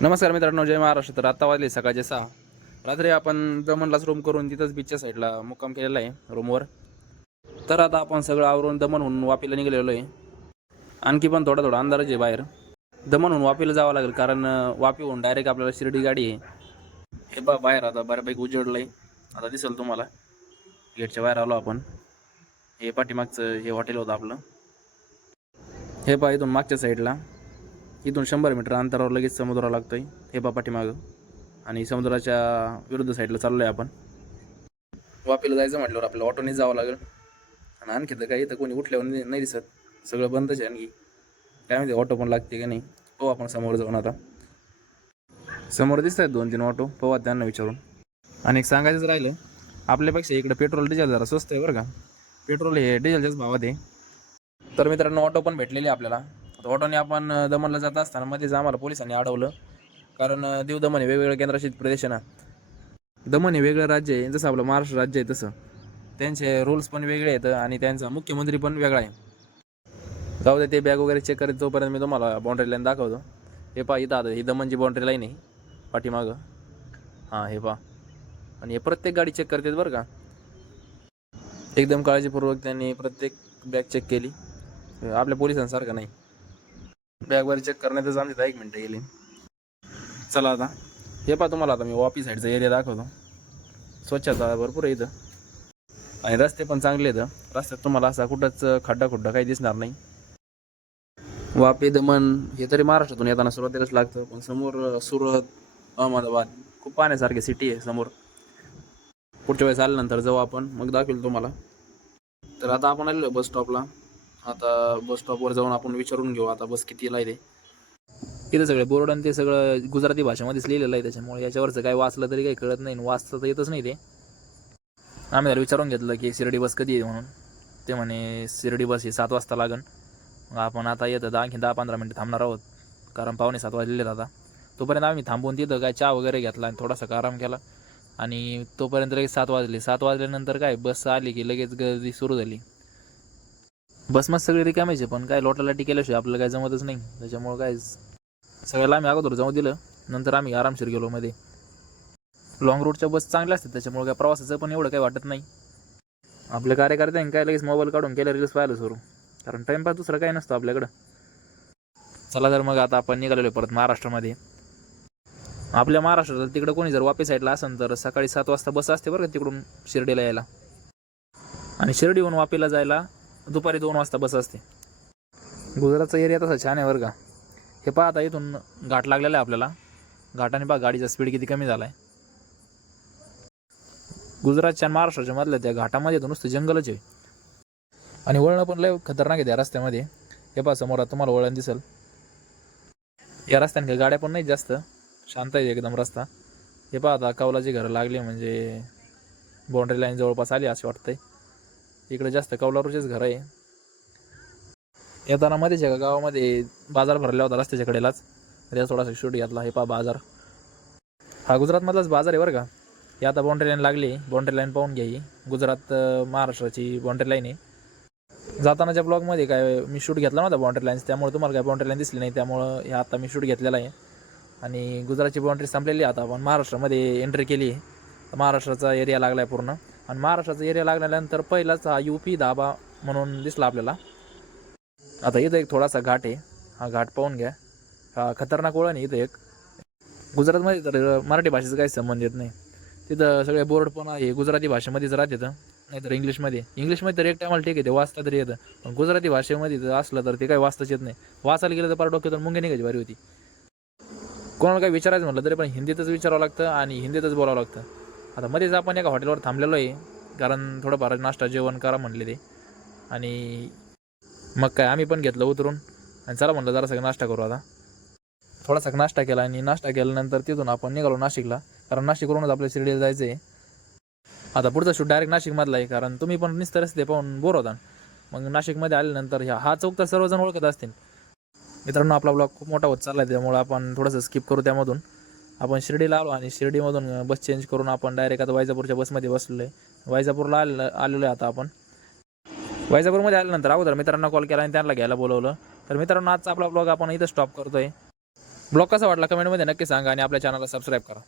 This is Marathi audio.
नमस्कार मित्रांनो, जय महाराष्ट्र. तर आता वाजले सकाळचे 6. रात्री आपण दमनलाच रूम करून तिथंच बीचच्या साईडला मुक्काम केलेला आहे रूमवर. तर आता आपण सगळं आवरून दमनहून वापीला निघालेलो आहे. आणखी पण थोडा थोडा अंधारच आहे बाहेर. दमनहून वापीला जावं लागेल कारण वापीहून डायरेक्ट आपल्याला शिर्डी गाडी आहे. हे बा बाहेर आता बऱ्यापैकी उजेडलं आहे. आता दिसेल तुम्हाला. गेटच्या बाहेर आलो आपण. हे पाठीमागचं हे हॉटेल होतं आपलं. हे पहा इथून मागच्या साईडला इथून 100 मीटर अंतरावर लगेच समुद्र लागतोय. हे पहा पाठीमागं. आणि समुद्राच्या विरुद्ध साईडला चाललो आहे आपण. वापीला जायचं म्हटल्यावर आपल्याला ऑटोनेच जावं लागेल. आणि आणखी तर काही इथं कोणी उठल्यावर नाही दिसत. सगळं बंदच आहे. आणखी काय माहिती ऑटो पण लागते का नाही. पाहू आपण समोर जाऊन. आता समोर दिसत आहेत 2-3 ऑटो. पाहू त्यांना विचारून. आणि एक सांगायचंच राहिलं, आपल्यापेक्षा इकडे पेट्रोल डिझेल जरा स्वस्त आहे बरं का. पेट्रोल हे डिझेलच्याच भावात आहे. तर मित्रांनो ऑटो पण भेटलेली आपल्याला. ऑटोने आपण दमनला जात असताना मध्येच आम्हाला पोलिसांनी अडवलं. कारण दीव दमन हे वेगवेगळ्या केंद्रशासित प्रदेश आहे ना. दमन हे वेगळं राज्य आहे, जसं आपलं महाराष्ट्र राज्य आहे तसं. त्यांचे रूल्स पण वेगळे आहेत आणि त्यांचा मुख्यमंत्री पण वेगळा आहे. जाऊ दे, ते बॅग वगैरे चेक करीत तोपर्यंत मी तुम्हाला बाउंड्री लाईन दाखवतो. हे पहा इथं आता ही दमनची बाउंड्री लाईन आहे पाठीमागं. हां हे पहा. आणि हे प्रत्येक गाडी चेक करतात बरं का. एकदम काळजीपूर्वक त्यांनी प्रत्येक बॅग चेक केली. आपल्या पोलिसांसारखं नाही. बॅगवर चेक करण्यातच आमची 1 मिनटं गेली. चला आता हे पहा तुम्हाला आता मी वापी साईडचा एरिया दाखवतो. स्वच्छता भरपूर आहे इथं आणि रस्ते पण चांगले आहेत. रस्त्यात तुम्हाला असा कुठंच खड्डा काही दिसणार नाही. वापी दमन हे तरी महाराष्ट्रातून येताना सुरुवातीलाच लागतं, पण समोर सुरत, अहमदाबाद खूप पाहण्यासारखी सिटी आहे समोर. पुढच्या वेळेस आल्यानंतर जाऊ आपण, मग दाखवेल तुम्हाला. तर आता आपण आलेलो बस स्टॉपला. आता बस स्टॉपवर जाऊन आपण विचारून घेऊ आता बस कितीला आहे ते. इथं सगळे बोर्ड आणि ते सगळं गुजराती भाषेमध्येच लिहिलेलं आहे, त्याच्यामुळे याच्यावरचं काही वाचलं तरी काही कळत नाही. वाचता तर येतच नाही ते. आम्ही त्याला विचारून घेतलं की शिर्डी बस कधी आहे म्हणून. ते म्हणे शिर्डी बस ही 7 वाजता लागन. मग आपण आता येतं आणखी 10-15 मिनटं थांबणार आहोत, कारण 6:45 वाजलेले आहेत आता. तोपर्यंत आम्ही थांबून तिथं काय चहा वगैरे घेतला आणि थोडासा आराम केला. आणि तोपर्यंत लगेच 7 वाजले. 7 वाजल्यानंतर काय बस आली की लगेच गर्दी सुरू झाली. बस मग सगळी रिकामीच आहे, पण काय लोटालाटी केल्याशिवाय आपल्याला काय जमतच नाही. त्याच्यामुळं काय सगळ्याला आम्ही अगोदर जाऊ दिलं. नंतर आम्ही आरामशीर गेलो मध्ये. लॉंग रूटच्या बस चांगल्या असतात, त्याच्यामुळे काय प्रवासाचं पण एवढं काही वाटत नाही. आपल्या कार्यकर्त्यांनी काय लगेच मोबाईल काढून केलं रील्स पाहायला सुरू, कारण टाईमपास दुसरं काही नसतं आपल्याकडं. चला तर मग आता आपण निघालेलो परत महाराष्ट्रामध्ये. आपल्या महाराष्ट्रात तिकडं कोणी जर वापी साईडला असेल तर सकाळी 7 वाजता बस असते बरं का तिकडून शिर्डीला यायला. आणि शिर्डीहून वापीला जायला दुपारी 2 वाजता बस असते. गुजरातचा एरिया तसा छान आहे बरं का. हे पहा आता इथून घाट लागलेला आहे आपल्याला. घाटाने पहा गाडीचा स्पीड किती कमी झाला आहे. गुजरातच्या आणि महाराष्ट्राच्या मधल्या त्या घाटामध्ये तर नुसतं जंगलच आहे. आणि वळणं पण लय खतरनाक आहे त्या रस्त्यामध्ये. हे पहा समोर तुम्हाला वळण दिसेल. या रस्त्याने काही गाड्या पण नाही जास्त, शांत आहे एकदम रस्ता. हे पहा आता कौलाची घरं लागली म्हणजे बाउंड्री लाईन जवळपास आली असं वाटतंय. इकडे जास्त कौलारूचेच घरं आहे. येताना मध्येच एका गावामध्ये बाजार भरला होता रस्त्याच्या कडेलाच, त्याचा थोडासा शूट घेतला. हे पहा बाजार, हा गुजरातमधलाच बाजार आहे बरं का. ही आता बाउंड्री लाईन लागली. बाउंड्री लाईन पाहून घ्या. ही गुजरात महाराष्ट्राची बाउंड्री लाईन आहे. जातानाच्या ब्लॉगमध्ये काय मी शूट घेतला नव्हता बाउंड्री लाईन्स, त्यामुळे तुम्हाला काय बाउंड्री लाईन दिसली नाही. त्यामुळं हे आता मी शूट घेतलेला आहे. आणि गुजरातची बाउंड्री संपलेली आहे. आता आपण महाराष्ट्रामध्ये एंट्री केली आहे. महाराष्ट्राचा एरिया लागला आहे पूर्ण. आणि महाराष्ट्राचा एरिया लागल्यानंतर पहिलाच हा UP धाबा म्हणून दिसला आपल्याला. आता इथं एक थोडासा घाट आहे, हा घाट पाहून घ्या. हा खतरनाक वळण आहे इथं एक. गुजरातमध्ये तर मराठी भाषेचा काही संबंध येत नाही. तिथं सगळे बोर्ड पण आहे गुजराती भाषेमध्येच राहत नाहीतर इंग्लिशमध्ये तर एक टायमाला ठीक आहे, ते वाचता तरी येतं. पण गुजराती भाषेमध्ये जर असलं तर ते काही वाचताच येत नाही. वाचायला गेलं तर पार डोक्यातून मुंगे निघायची बारी होती. कोणाला काही विचारायचं म्हटलं तरी पण हिंदीतच विचारावं लागतं आणि हिंदीतच बोलावं लागतं. आता मध्येच आपण एका हॉटेलवर थांबलेलो आहे, कारण थोडंफार नाश्ता जेवण करा म्हटले ते. आणि मग काय आम्ही पण घेतलं उतरून आणि चला म्हटलं जरा सगळं नाश्ता करू. आता थोडासा नाश्ता केला आणि नाश्ता केल्यानंतर तिथून आपण निघालो नाशिकला, कारण नाशिकवरूनच आपल्या शिर्डीला जायचं आहे. आता पुढचा शूट डायरेक्ट नाशिकमधला आहे, कारण तुम्ही पण नुसतं रस्ते पाहून बोर होता. मग नाशिकमध्ये आल्यानंतर हा चौक तर सर्वजण ओळखत असतील. मित्रांनो आपला ब्लॉग खूप मोठा होत चालला आहे, त्यामुळे आपण थोडंसं स्किप करू. त्यामधून आपण शिर्डीला आलो आणि शिर्डीमधून बस चेंज करून आपण डायरेक्ट आता वैजापूरच्या बसमध्ये बसलेलो आहे. वैजापूरला आलेलो आहे आता आपण. वैजापूरमध्ये आल्यानंतर अगोदर मित्रांना कॉल केला आणि त्यांना घ्यायला बोलवलं. तर मित्रांनो आजचा आपला ब्लॉग आपण इथं स्टॉप करतोय. ब्लॉग कसा वाटला कमेंटमध्ये नक्की सांगा आणि आपल्या चॅनलला सबस्क्राईब करा.